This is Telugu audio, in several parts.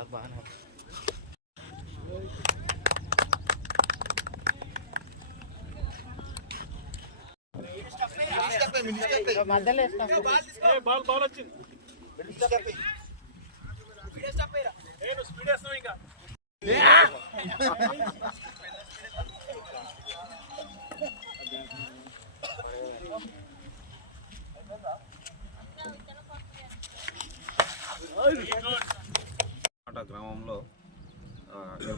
నాకు బాగానే వస్తుంది మధ్యలో స్పీడ్ వేస్తాం ఇంకా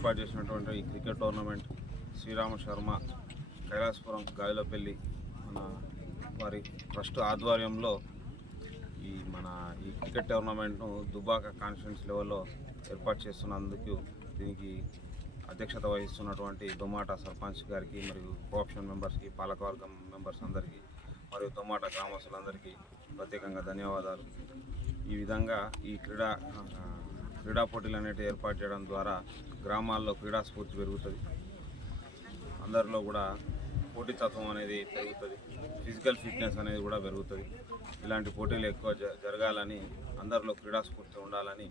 ఏర్పాటు చేసినటువంటి ఈ క్రికెట్ టోర్నమెంట్ శ్రీరామ శర్మ కైలాసపురం గాయలపల్లి మన వారి ట్రస్ట్ ఆధ్వర్యంలో ఈ మన ఈ క్రికెట్ టోర్నమెంట్ను దుబాక కాన్ఫరెన్స్ లెవెల్లో ఏర్పాటు చేస్తున్నందుకు దీనికి అధ్యక్షత వహిస్తున్నటువంటి దొమాట సర్పంచ్ గారికి మరియు కోఆప్షన్ మెంబర్స్కి పాలకవర్గం మెంబర్స్ అందరికీ మరియు దొమాట గ్రామస్తులందరికీ ప్రత్యేకంగా ధన్యవాదాలు ఈ విధంగా ఈ క్రీడా క్రీడా పోటీలు అనేవి ఏర్పాటు చేయడం ద్వారా గ్రామాల్లో క్రీడా స్ఫూర్తి పెరుగుతుంది అందరిలో కూడా పోటీతత్వం అనేది పెరుగుతుంది ఫిజికల్ ఫిట్నెస్ అనేది కూడా పెరుగుతుంది ఇలాంటి పోటీలు ఎక్కువ జరగాలని అందరిలో క్రీడా స్ఫూర్తి ఉండాలని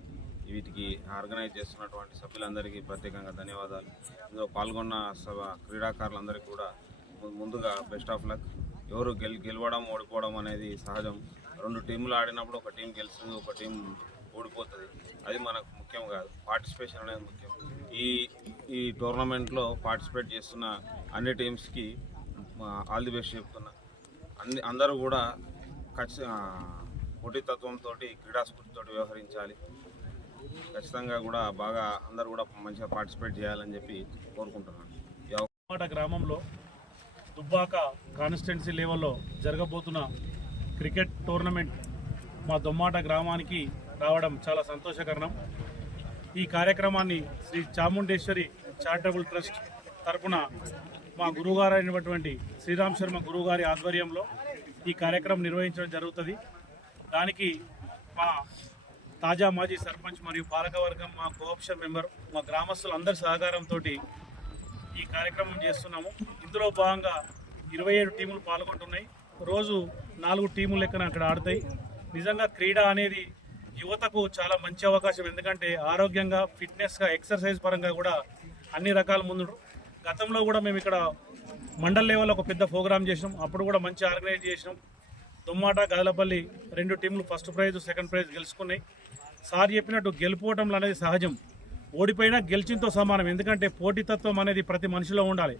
వీటికి ఆర్గనైజ్ చేస్తున్నటువంటి సభ్యులందరికీ ప్రత్యేకంగా ధన్యవాదాలు ఇందులో పాల్గొన్న సభ క్రీడాకారులందరికీ కూడా ముందుగా బెస్ట్ ఆఫ్ లక్ ఎవరు గెల్ గెలవడం ఓడిపోవడం అనేది సహజం రెండు టీంలు ఆడినప్పుడు ఒక టీం గెలుస్తుంది ఒక టీం ఓడిపోతుంది అది మనకు ముఖ్యం కాదు పార్టిసిపేషన్ అనేది ముఖ్యం ఈ ఈ టోర్నమెంట్లో పార్టిసిపేట్ చేస్తున్న అన్ని టీమ్స్కి ఆల్ ది బెస్ట్ చెప్తున్నా అన్ని అందరూ కూడా ఖచ్చి పోటీతత్వంతో క్రీడాస్ఫూర్తితో వ్యవహరించాలి ఖచ్చితంగా కూడా బాగా అందరూ కూడా మంచిగా పార్టిసిపేట్ చేయాలని చెప్పి కోరుకుంటున్నాను గ్రామంలో దుబ్బాక కాన్స్టెన్సీ లెవెల్లో జరగబోతున్న క్రికెట్ టోర్నమెంట్ మా దొమ్మాట గ్రామానికి రావడం చాలా సంతోషకరణం ఈ కార్యక్రమాన్ని శ్రీ చాముండేశ్వరి చారిటబుల్ ట్రస్ట్ తరఫున మా గురువుగారు అయినటువంటి శ్రీరామ్ శర్మ గురువుగారి ఆధ్వర్యంలో ఈ కార్యక్రమం నిర్వహించడం జరుగుతుంది దానికి మా తాజా మాజీ సర్పంచ్ మరియు పాలకవర్గం మా కోఆప్షన్ మెంబర్ మా గ్రామస్తులందరి సహకారంతో ఈ కార్యక్రమం చేస్తున్నాము ఇందులో భాగంగా ఇరవై ఏడు టీములు పాల్గొంటున్నాయి రోజు నాలుగు టీములు లెక్కన అక్కడ ఆడతాయి నిజంగా క్రీడ అనేది యువతకు చాలా మంచి అవకాశం ఎందుకంటే ఆరోగ్యంగా ఫిట్నెస్గా ఎక్సర్సైజ్ పరంగా కూడా అన్ని రకాల ముందు గతంలో కూడా మేము ఇక్కడ మండల్ లెవెల్లో ఒక పెద్ద ప్రోగ్రామ్ చేసినాం అప్పుడు కూడా మంచి ఆర్గనైజ్ చేసినాం దుమ్మాట గదలపల్లి రెండు టీంలు ఫస్ట్ ప్రైజ్ సెకండ్ ప్రైజ్ గెలుచుకున్నాయి సార్ చెప్పినట్టు గెలుపోవటంలు అనేది సహజం ఓడిపోయినా గెలిచినతో సమానం ఎందుకంటే పోటీతత్వం అనేది ప్రతి మనిషిలో ఉండాలి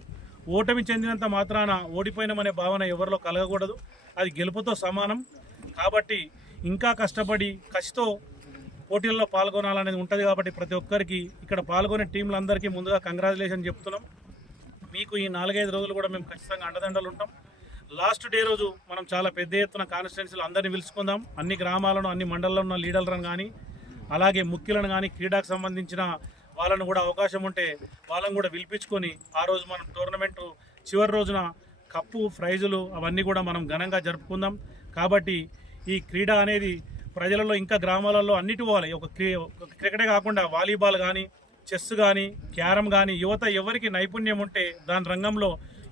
ఓటమి చెందినంత మాత్రాన ఓడిపోయినామనే భావన ఎవరిలో కలగకూడదు అది గెలుపుతో సమానం కాబట్టి ఇంకా కష్టపడి కసితో పోటీల్లో పాల్గొనాలనేది ఉంటుంది కాబట్టి ప్రతి ఒక్కరికి ఇక్కడ పాల్గొనే టీంలందరికీ ముందుగా కంగ్రాచులేషన్ చెప్తున్నాం మీకు ఈ నాలుగైదు రోజులు కూడా మేము ఖచ్చితంగా అండదండలు ఉంటాం లాస్ట్ డే రోజు మనం చాలా పెద్ద ఎత్తున కాన్స్టిట్యున్సీలు అందరినీ పిలుచుకుందాం అన్ని గ్రామాలను అన్ని మండలంలో ఉన్న లీడర్లను కానీ అలాగే ముఖ్యులను కానీ క్రీడాకు సంబంధించిన వాళ్ళను కూడా అవకాశం ఉంటే వాళ్ళను కూడా పిలిపించుకొని ఆ రోజు మనం టోర్నమెంట్ చివరి రోజున కప్పు ప్రైజులు అవన్నీ కూడా మనం ఘనంగా జరుపుకుందాం కాబట్టి ఈ క్రీడ అనేది ప్రజలలో ఇంకా గ్రామాలలో అన్నిటి పోవాలి ఒక క్రికెటే కాకుండా వాలీబాల్ కానీ చెస్ కానీ క్యారమ్ కానీ యువత ఎవరికి నైపుణ్యం ఉంటే దాని రంగంలో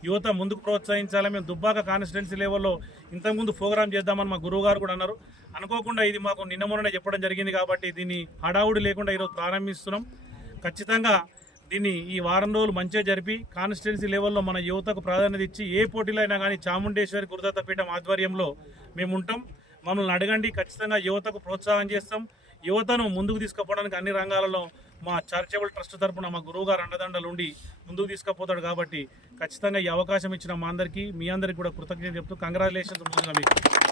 యువత ముందుకు ప్రోత్సహించాలి మేము దుబ్బాక కాన్స్టిట్యున్సీ లెవెల్లో ఇంతకుముందు ప్రోగ్రామ్ చేద్దామని మా గురువు గారు కూడా అన్నారు అనుకోకుండా ఇది మాకు నిన్న మొన్ననే చెప్పడం జరిగింది కాబట్టి దీన్ని హడావుడి లేకుండా ఈరోజు ప్రారంభిస్తున్నాం ఖచ్చితంగా దీన్ని ఈ వారం రోజులు మంచిగా జరిపి కాన్స్టిట్యున్సీ లెవెల్లో మన యువతకు ప్రాధాన్యత ఇచ్చి ఏ పోటీలైనా కానీ చాముండేశ్వరి గురుదత్తపీఠం ఆధ్వర్యంలో మేము ఉంటాం మమ్మల్ని అడగండి ఖచ్చితంగా యువతకు ప్రోత్సాహం చేస్తాం యువతను ముందుకు తీసుకుపోవడానికి అన్ని రంగాలలో మా చారిటబుల్ ట్రస్ట్ తరఫున మా గురువు గారు అండదండలు ఉండి ముందుకు తీసుకుపోతాడు కాబట్టి ఖచ్చితంగా ఈ అవకాశం ఇచ్చిన మా అందరికీ మీ అందరికీ కూడా కృతజ్ఞత చెప్తూ కంగ్రాచులేషన్స్ ముందుగా మీకు